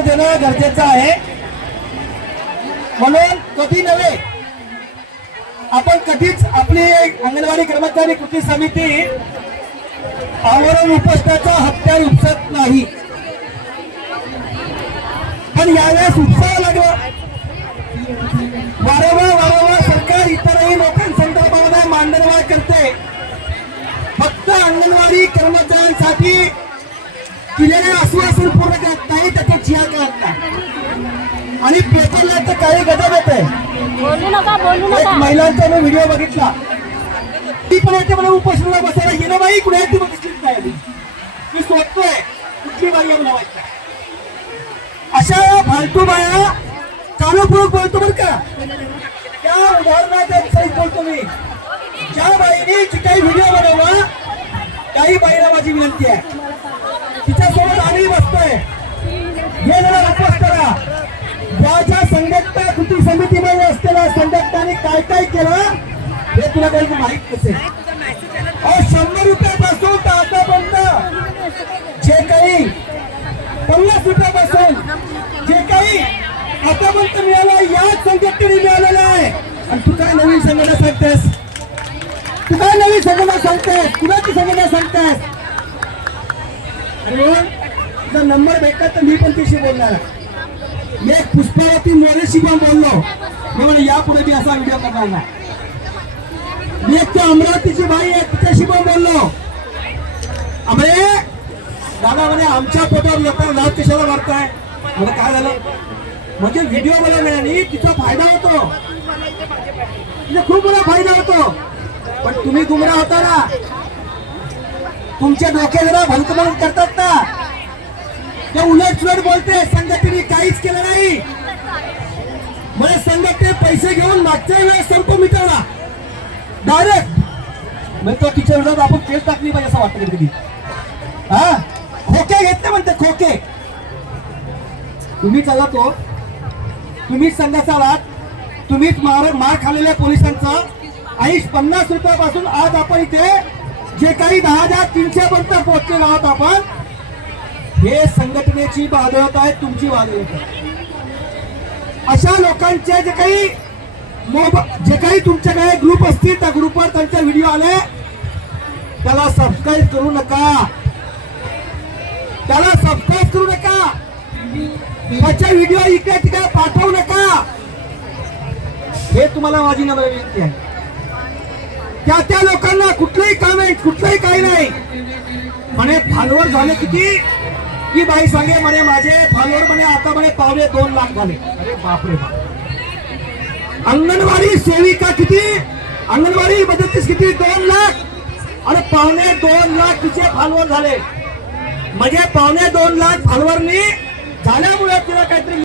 उत्तर देणं गरजेचं आहे. म्हणून कधी नव्हे आपण कधीच आपली अंगणवाडी कर्मचारी कृती समिती आवरण उपसण्याचा हत्या उपसत नाही. पण यावेळेस उपसावं लागला. वारंवार वारंवार सरकार इतरही लोकांसंदर्भामध्ये मांडणवाळ करते. फक्त अंगणवाडी कर्मचाऱ्यांसाठी दिलेले आश्वासन पूर्ण करत नाही त्याचा जिया करत नाही. आणि पेपरला तर काही गदब येत आहे एक महिलांचा मी व्हिडिओ बघितला. ती पण येते मला उपोषणाला बसायला. येणं बाई कुठे ती बघितलीच नाही. मी शोधतोय कुठली बाई मला माहीत नाही. अशा फालतू बाया कानपूर्वक बोलतो बरं का. त्या सहित बोलतो मी. ज्या बाईने जी काही व्हिडिओ बनवला त्याही बाईला माझी विनंती आहे. आम्ही हे जरा उपवास करा. ज्या ज्या संघटना कृती समितीमध्ये असलेल्या संघटनांनी काय काय केलं हे तुला काही माहीत नसेल. अहो शंभर रुपयापासून तर आतापर्यंत जे काही पन्नास रुपयापासून जे काही आतापर्यंत मिळालं याच संघटनेने मिळालेलं आहे. आणि तू काय नवीन संघटना सांगतेस? तू काय नवीन संघटना सांगतेस? कुणाची संघटना सांगतेस? आणि जर नंबर भेटला तर मी पण तिशी बोलणार आहे. मी एक पुष्पावती मोरेशी पण बोललो. म्हणून यापुढे मी असा व्हिडिओ करणार नाही. मी एक त्या अमरावतीची बाई आहे तिच्याशी पण बोललो. अमरे दादा म्हणे आमच्या पोटावर लोकांना लाभ कशाला मारताय? म्हणजे काय झालं? म्हणजे व्हिडिओ मला मिळाली तिचा फायदा होतो. तिचा खूप मोठा फायदा होतो. पण तुम्ही गुमरा होता ना. तुमचे डोके जरा भलतमन करतात ना. ते उलट सुलट बोलते संघटनेने काहीच केलं नाही. म्हणजे संघटने पैसे घेऊन मागच्या वेळेस संप मिटवला. डायरेक्ट म्हणजे तो टीचर विरोधात आपण केस टाकली पाहिजे असं वाटतं कधी हा? खोके घेतले म्हणते खोके. तुम्ही चला तो. तुम्हीच संघाचा आहात तुम्हीच मार मार खाल्लेल्या पोलिसांचा. आणि पन्नास रुपयापासून आज आपण इथे जे काही दहा हजार तीनशे पर्यंत पोहोचलेलो आहोत आपण हे संघटनेची वादळत आहे तुमची वादळत आहे. अशा लोकांचे जे काही जे काही तुमच्याकडे ग्रुप असतील त्या ग्रुपवर त्यांचे व्हिडिओ आले. त्याला सबस्क्राईब करू नका. त्याला सबस्क्राईब करू नका. त्याचे व्हिडिओ इकडे तिकडे पाठवू नका. हे तुम्हाला माझी नम्र विनंती आहे. त्या त्या लोकांना कुठलंही कमेंट कुठलंही काही नाही. म्हणे फॉलोअर झाले किती? की बाई सांगे म्हणे माझे फॉलोअर म्हणे आता म्हणे पावले दोन लाख झाले. अरे बापरे बाप. अंगणवाडी सेविका किती? अंगणवाडी मदतीस किती? दोन लाख. आणि पावणे दोन लाख तिचे फॉलोअर झाले. म्हणजे पावणे दोन लाख फॉलोअरनी झाल्यामुळे तिला काहीतरी